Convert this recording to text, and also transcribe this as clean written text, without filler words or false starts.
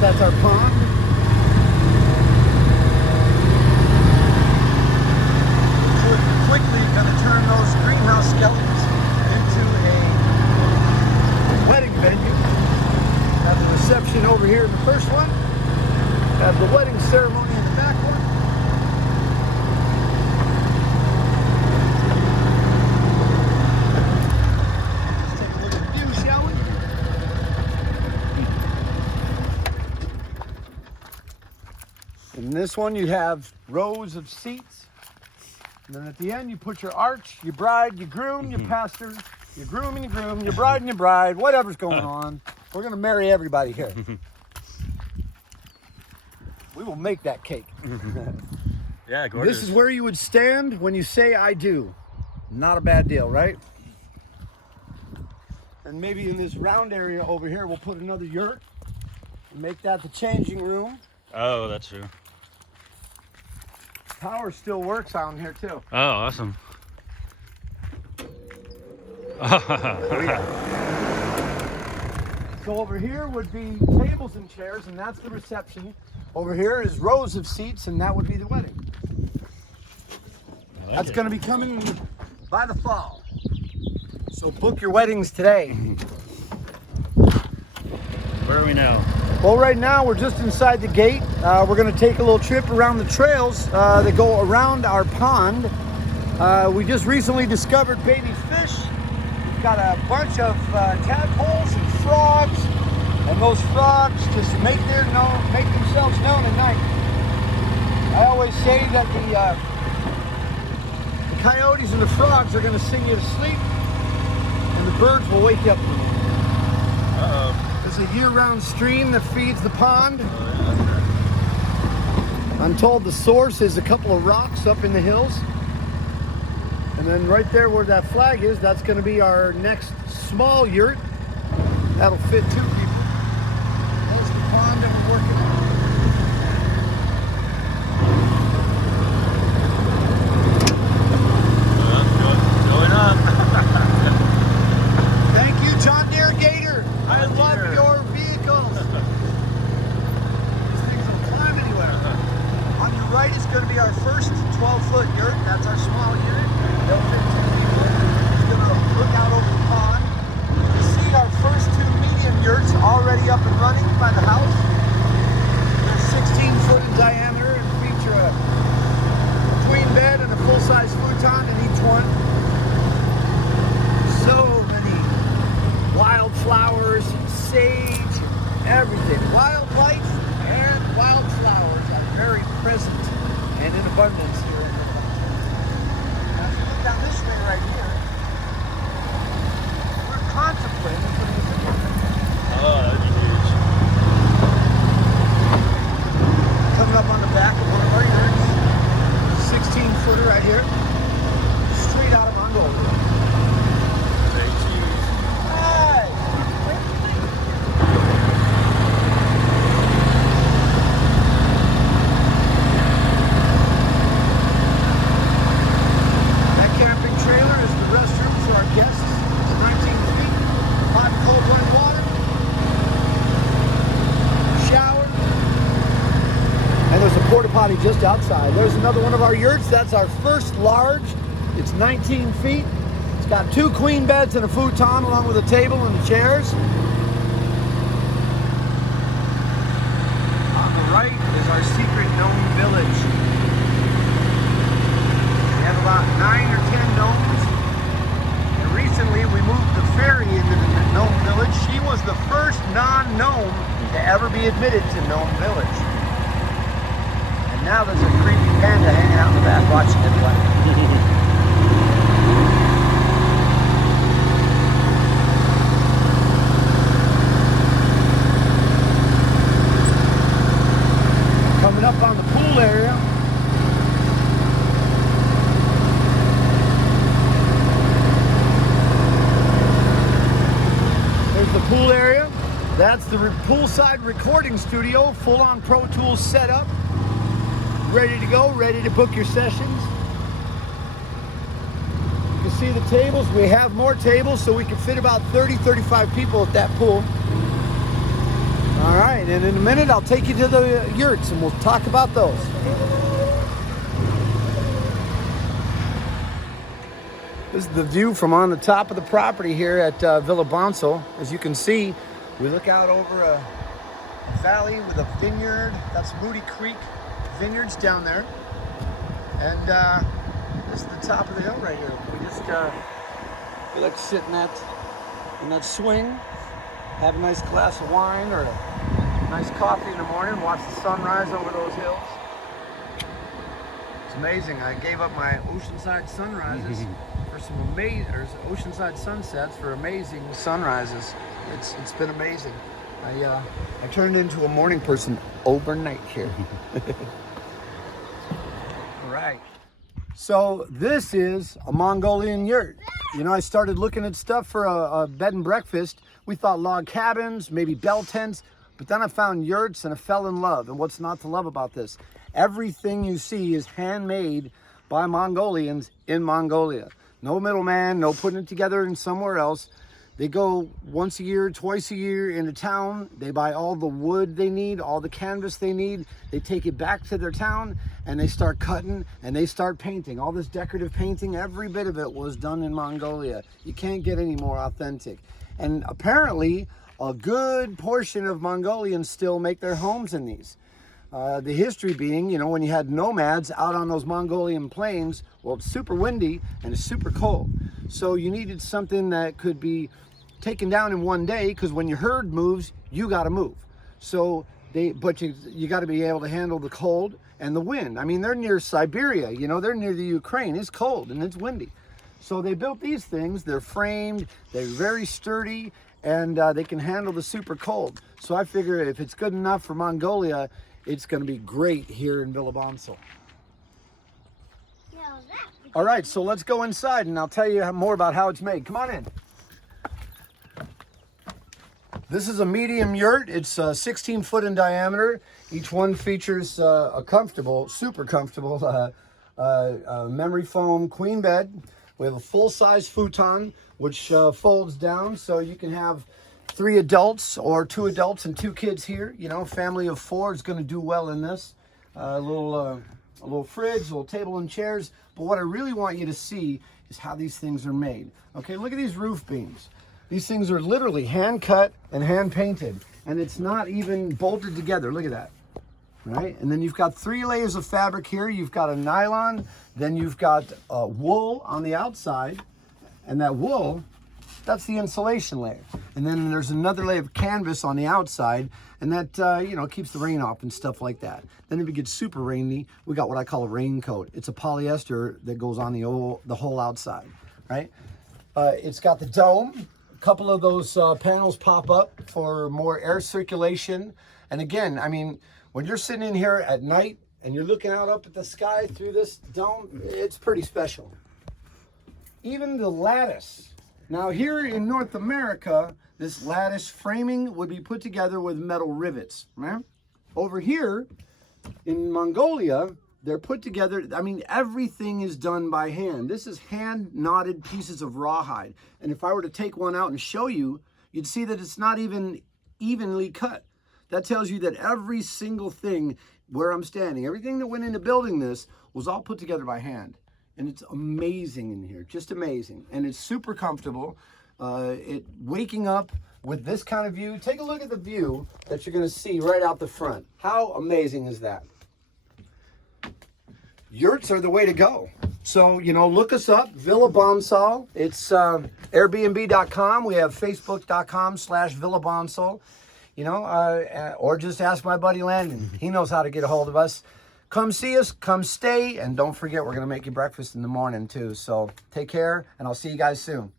That's our pond. Quickly going to turn those greenhouse skeletons into a wedding venue. Have the reception over here in the first one. Have the wedding ceremony in the back one. Let's take a look at the view, shall we? In this one you have rows of seats. And then at the end, you put your arch, your bride, your groom, your pastor, your groom and your groom, your bride and your bride, whatever's going on. We're going to marry everybody here. We will make that cake. Yeah, gorgeous. This is where you would stand when you say I do. Not a bad deal, right? And maybe in this round area over here, we'll put another yurt and make that the changing room. Oh, that's true. Power still works on here too. Oh, awesome. Oh, yeah. So over here would be tables and chairs, and that's the reception. Over here is rows of seats, and that would be the wedding. That's going to be coming by the fall. So book your weddings today. Where are we now? Well, right now we're just inside the gate. We're going to take a little trip around the trails that go around our pond. We just recently discovered baby fish. We've got a bunch of tadpoles and frogs, and those frogs just make themselves known at night. I always say that the coyotes and the frogs are going to sing you to sleep, and the birds will wake you up. Uh-oh. There's a year-round stream that feeds the pond. I'm told the source is a couple of rocks up in the hills. And then right there where that flag is, that's going to be our next small yurt. That'll fit 2 people. There's the pond that we're working on. Going up. Thank you, John Deere Gator. I love your vehicles. These things don't climb anywhere. On your right is going to be our first 12-foot yurt. That's our small unit. They'll fit 2 people. It's going to look out over the pond. You see our first 2 medium yurts already up and running by the house. They're 16 foot in diameter and feature a queen bed and a full-size futon in each one. So many wildflowers, sage, everything. Wildlife and wildflowers are very present and in abundance here in the country. Now, if you look down this way right here, we're contemplating putting a video. Oh, that'd be huge. Coming up on the back of one of our yurts, 16-footer right here, straight out of Mongolia. Say cheese. Hi! That camping trailer is the restroom for our guests. It's 19 feet, hot and cold running water, shower, and there's a porta potty just outside. There's another one of our yurts. That's our first large. It's 19 feet. It's got 2 queen beds and a futon along with a table and the chairs. On the right is our secret gnome village. We have about 9 or 10 gnomes. And recently we moved the fairy into the gnome village. She was the first non-gnome to ever be admitted to Gnome Village. And now there's a creepy panda hanging out in the back watching it play. Coming up on the pool area. There's the pool area. That's the poolside recording studio, full-on Pro Tools setup. Ready to go, ready to book your sessions. You can see the tables. We have more tables so we can fit about 30, 35 people at that pool. All right, and in a minute I'll take you to the yurts and we'll talk about those. This is the view from on the top of the property here at Villa Bonsall. As you can see, we look out over a valley with a vineyard. That's Moody Creek Vineyards down there. And this is the top of the hill right here. We like to sit in that swing, have a nice glass of wine or a nice coffee in the morning, watch the sunrise over those hills. It's amazing. I gave up my oceanside sunrises for some amazing, or oceanside sunsets for amazing sunrises. It's been amazing. I turned into a morning person overnight here. All right. So this is a Mongolian yurt. You know, I started looking at stuff for a bed and breakfast. We thought log cabins, maybe bell tents, but then I found yurts and I fell in love. And what's not to love about this? Everything you see is handmade by Mongolians in Mongolia. No middleman, no putting it together in somewhere else. They go once a year, twice a year into town. They buy all the wood they need, all the canvas they need. They take it back to their town and they start cutting and they start painting. All this decorative painting, every bit of it was done in Mongolia. You can't get any more authentic. And apparently, a good portion of Mongolians still make their homes in these. The history being, you know, when you had nomads out on those Mongolian plains, well, it's super windy and it's super cold. So you needed something that could be taken down in one day, because when your herd moves, you got to move. So you got to be able to handle the cold and the wind. I mean, they're near Siberia, you know, they're near the Ukraine. It's cold and it's windy. So they built these things. They're framed, they're very sturdy, and they can handle the super cold. So I figure if it's good enough for Mongolia, it's going to be great here in Villa Bonsall. All right, so let's go inside and I'll tell you more about how it's made. Come on in. This is a medium yurt. It's 16 foot in diameter. Each one features a comfortable, super comfortable memory foam queen bed. We have a full-size futon, which folds down so you can have 3 adults or 2 adults and 2 kids here. You know, family of 4 is going to do well in this. A little fridge, a little table and chairs. But what I really want you to see is how these things are made. Okay, look at these roof beams. These things are literally hand cut and hand painted, and it's not even bolted together. Look at that, right? And then you've got 3 layers of fabric here. You've got a nylon, then you've got wool on the outside, and that wool, that's the insulation layer. And then there's another layer of canvas on the outside, and that, you know, keeps the rain off and stuff like that. Then if it gets super rainy, we got what I call a raincoat. It's a polyester that goes on the whole outside, right? It's got the dome. A couple of those panels pop up for more air circulation. And again, I mean, when you're sitting in here at night and you're looking out up at the sky through this dome, it's pretty special. Even the lattice. Now here in North America, this lattice framing would be put together with metal rivets, right? Over here in Mongolia, they're put together, I mean, everything is done by hand. This is hand knotted pieces of rawhide. And if I were to take one out and show you, you'd see that it's not even evenly cut. That tells you that every single thing where I'm standing, everything that went into building this was all put together by hand. And it's amazing in here, just amazing. And it's super comfortable. Waking up with this kind of view, take a look at the view that you're gonna see right out the front. How amazing is that? Yurts are the way to go. So, you know, look us up, Villa Bonsall. It's Airbnb.com. We have Facebook.com/Villa Bonsall. You know, or just ask my buddy Landon. He knows how to get a hold of us. Come see us, come stay, and don't forget, we're going to make you breakfast in the morning too. So take care, and I'll see you guys soon.